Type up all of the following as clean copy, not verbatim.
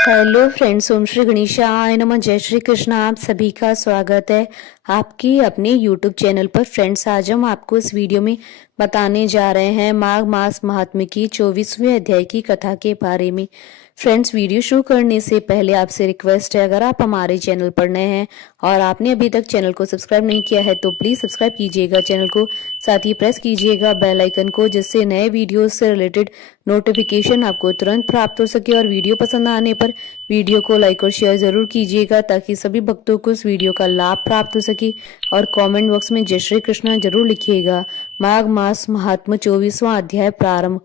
Hello friends, ओम श्री गणेशाय नमः। जय श्री कृष्ण। आप सभी का स्वागत है आपकी अपने यूट्यूब चैनल पर। फ्रेंड्स, आज हम आपको इस वीडियो में बताने जा रहे हैं माघ मास महात्म्य की 24वें अध्याय की कथा के बारे में। फ्रेंड्स, वीडियो शुरू करने से पहले आपसे रिक्वेस्ट है, अगर आप हमारे चैनल पर नए हैं और आपने अभी तक चैनल को सब्सक्राइब नहीं किया है तो प्लीज सब्सक्राइब कीजिएगा चैनल को, साथ ही प्रेस कीजिएगा बेल आइकन को, जिससे नए वीडियो से रिलेटेड नोटिफिकेशन आपको तुरंत प्राप्त हो सके। और वीडियो पसंद आने पर वीडियो को लाइक और शेयर जरूर कीजिएगा ताकि सभी भक्तों को इस वीडियो का लाभ प्राप्त हो सके। और कमेंट बॉक्स में जय श्री कृष्ण जरूर लिखिएगा। माघ मास महात्म्य 24वां अध्याय प्रारंभ।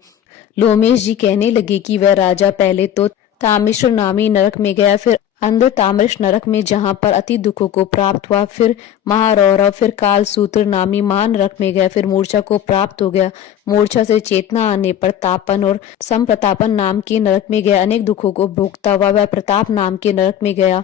लोमेश जी कहने लगे कि वह राजा पहले तो तामिश्र नामी नरक में गया, फिर अंध ताम्रश नरक में जहां पर अति दुखों को प्राप्त हुआ, फिर महारौरव, फिर काल सूत्र नामी महानरक में गया, फिर मूर्छा को प्राप्त हो गया। मूर्छा से चेतना आने पर तापन और संप्रतापन नाम के नरक में गया। अनेक दुखों को भोगता हुआ वह प्रताप नाम के नरक में गया।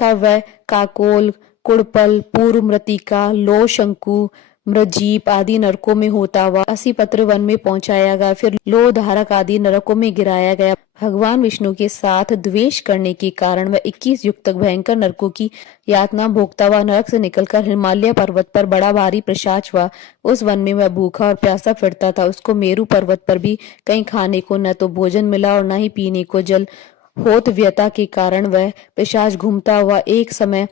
तब वह काकोल, कुड़पल, पूर्व मृतिका, लो शंकु, मृजीप आदि नरकों में होता हुआ असीपत्र वन में पहुंचाया गया, फिर लो धारक आदि नरकों में गिराया गया। भगवान विष्णु के साथ द्वेष करने के कारण वह 21 युग तक भयंकर नरकों की यातना भोगता हुआ नरक से निकलकर हिमालय पर्वत पर बड़ा भारी प्रशाच हुआ। उस वन में वह भूखा और प्यासा फिरता था। उसको मेरु पर्वत पर भी कहीं खाने को न तो भोजन मिला और न ही पीने को जल। होत व्यता के कारण वह पिशाच घूमता हुआ एक समय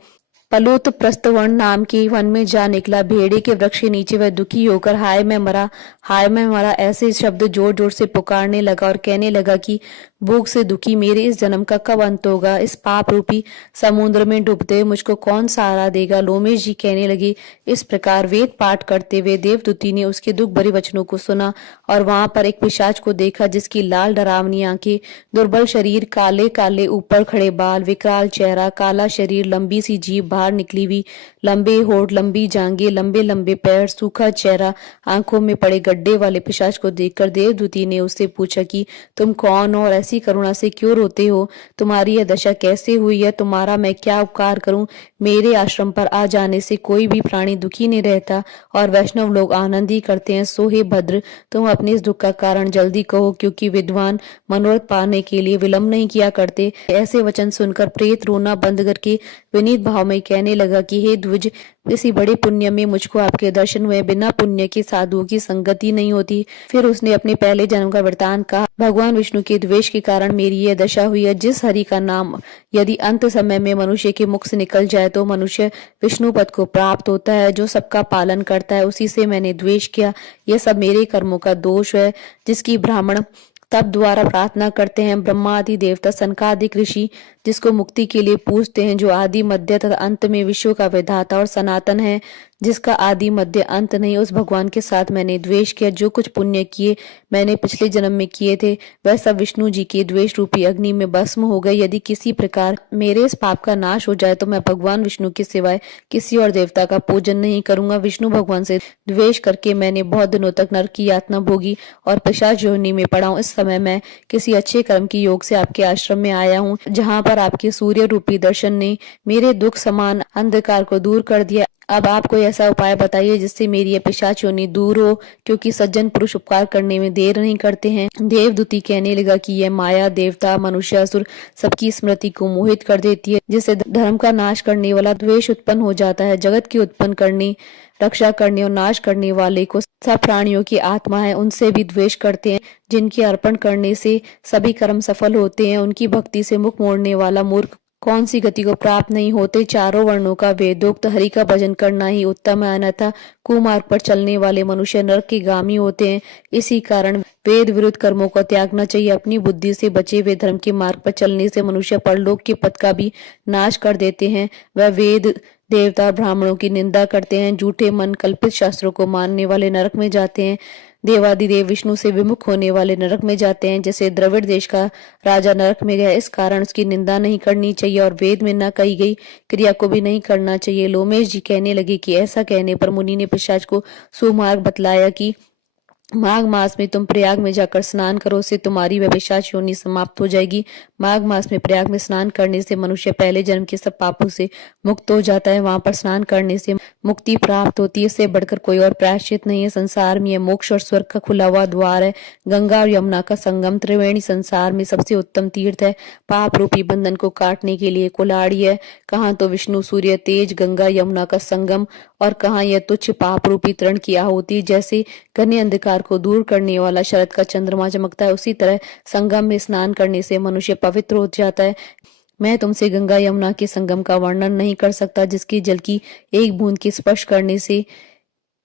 पलोत प्रस्थवन नाम के वन में जा निकला। भेड़े के वृक्ष के नीचे वह दुखी होकर हाय मैं मरा, हाय मैं मरा ऐसे शब्द जोर जोर से पुकारने लगा और कहने लगा कि भूख से दुखी मेरे इस जन्म का कब अंत होगा। इस पाप रूपी समुद्र में डूबते मुझको कौन सहारा देगा। लोमेश जी कहने लगे। इस प्रकार वेद पाठ करते हुए देवदूती ने उसके दुख भरे वचनों को सुना और वहां पर एक पिशाच को देखा, जिसकी लाल डरावनी आंखें, दुर्बल शरीर, काले काले ऊपर खड़े बाल, विकराल चेहरा, काला शरीर, लंबी सी जीभ बाहर निकली हुई, लंबे होठ, लंबी जांघें, लंबे लंबे पैर, सूखा चेहरा, आंखों में पड़े गड्ढे वाले पिशाच को देखकर देवदूती ने उससे पूछा कि तुम कौन हो और ऐसी करुणा से क्यों रोते हो। तुम्हारी यह दशा कैसे हुई है। तुम्हारा मैं क्या उपकार करूं। मेरे आश्रम पर आ जाने से कोई भी प्राणी दुखी नहीं रहता और वैष्णव लोग आनंद ही करते हैं। सो हे भद्र, तुम अपने इस दुख का कारण जल्दी कहो, क्योंकि विद्वान मनोरथ पाने के लिए विलंब नहीं किया करते। ऐसे वचन सुनकर प्रेत रोना बंद करके विनीत भाव में कहने लगा कि हे द्विज, इसी बड़े पुण्य में मुझको आपके दर्शन हुए, बिना पुण्य के साधुओं की संगति नहीं होती। फिर उसने अपने पहले जन्म का वृतांत कहा। भगवान विष्णु के द्वेष के कारण मेरी यह दशा हुई है। जिस हरि का नाम यदि अंत समय में मनुष्य के मुख से निकल जाए तो मनुष्य विष्णु पद को प्राप्त होता है। जो सबका पालन करता है उसी से मैंने द्वेष किया। यह सब मेरे कर्मों का दोष है, जिसकी ब्राह्मण तप द्वारा प्रार्थना करते हैं। ब्रह्मा आदि देवता, सनकादिक ऋषि जिसको मुक्ति के लिए पूजते हैं, जो आदि मध्य तथा अंत में विश्व का विधाता और सनातन है, जिसका आदि मध्य अंत नहीं, उस भगवान के साथ मैंने द्वेष किया। जो कुछ पुण्य किए मैंने पिछले जन्म में किए थे वह सब विष्णु जी के द्वेष रूपी अग्नि में भस्म हो गए। यदि किसी प्रकार मेरे इस पाप का नाश हो जाए तो मैं भगवान विष्णु के सिवाय किसी और देवता का पूजन नहीं करूंगा। विष्णु भगवान से द्वेष करके मैंने बहुत दिनों तक नरक की यातना भोगी और पिशाच योनि में पड़ा हूँ। इस समय मैं किसी अच्छे कर्म की योग से आपके आश्रम में आया हूँ, जहाँ पर आपके सूर्य रूपी दर्शन ने मेरे दुख समान अंधकार को दूर कर दिया। अब आप कोई ऐसा उपाय बताइए जिससे मेरी यह पिशाच योनि दूर हो, क्योंकि सज्जन पुरुष उपकार करने में देर नहीं करते हैं। देवदूती कहने लगा कि यह माया देवता, मनुष्य, असुर सबकी स्मृति को मोहित कर देती है, जिससे धर्म का नाश करने वाला द्वेष उत्पन्न हो जाता है। जगत की उत्पन्न करने, रक्षा करने और नाश करने वाले को सब प्राणियों की आत्मा है, उनसे भी द्वेष करते हैं। जिनके अर्पण करने से सभी कर्म सफल होते हैं, उनकी भक्ति से मुख मोड़ने वाला मूर्ख कौन सी गति को प्राप्त नहीं होते। चारों वर्णों का वेदोक्त हरि का भजन करना ही उत्तम है, अन्यथा कुमार्ग पर चलने वाले मनुष्य नरक के गामी होते हैं। इसी कारण वेद विरुद्ध कर्मों को त्यागना चाहिए। अपनी बुद्धि से बचे हुए धर्म के मार्ग पर चलने से मनुष्य परलोक के पद का भी नाश कर देते हैं। वह वेद, देवता, ब्राह्मणों की निंदा करते हैं, झूठे मन कल्पित शास्त्रों को मानने वाले नरक में जाते हैं। देवादिदेव विष्णु से विमुख होने वाले नरक में जाते हैं। जैसे द्रविड़ देश का राजा नरक में गया, इस कारण उसकी निंदा नहीं करनी चाहिए और वेद में न कही गई क्रिया को भी नहीं करना चाहिए। लोमेश जी कहने लगे कि ऐसा कहने पर मुनि ने पिशाच को सुमार्ग बतलाया कि माघ मास में तुम प्रयाग में जाकर स्नान करो, से तुम्हारी व्यभिचार योनि समाप्त हो जाएगी। माघ मास में प्रयाग में स्नान करने से मनुष्य पहले जन्म के सब पापों से मुक्त हो जाता है। वहां पर स्नान करने से मुक्ति प्राप्त होती है। इससे बढ़कर कोई और प्रायश्चित नहीं है। संसार में यह मोक्ष और स्वर्ग का खुला हुआ द्वार है। गंगा और यमुना का संगम त्रिवेणी संसार में सबसे उत्तम तीर्थ है। पाप रूपी बंधन को काटने के लिए कुल्हाड़ी है। कहाँ तो विष्णु सूर्य तेज गंगा यमुना का संगम, और कहाँ यह तुच्छ पाप रूपी तृण की आहुति। जैसे घने अंधकार को दूर करने वाला शरद का चंद्रमा चमकता है, उसी तरह संगम में स्नान करने से मनुष्य पवित्र हो जाता है। मैं तुमसे गंगा यमुना के संगम का वर्णन नहीं कर सकता, जिसकी जल की एक बूंद के स्पर्श करने से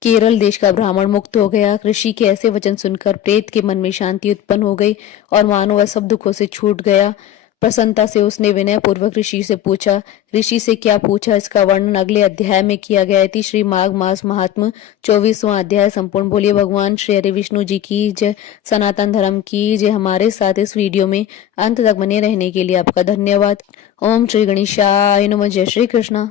केरल देश का ब्राह्मण मुक्त हो गया। ऋषि के ऐसे वचन सुनकर प्रेत के मन में शांति उत्पन्न हो गई और मानो वह सब दुखों से छूट गया। प्रसन्नता से उसने विनय पूर्वक ऋषि से पूछा। ऋषि से क्या पूछा, इसका वर्णन अगले अध्याय में किया गया है। श्री माघ मास महात्म 24वां अध्याय संपूर्ण। बोलिए भगवान श्री हरि विष्णु जी की जय, सनातन धर्म की जय। हमारे साथ इस वीडियो में अंत तक बने रहने के लिए आपका धन्यवाद। ओम श्री गणेशाय नमः। जय श्री कृष्णा।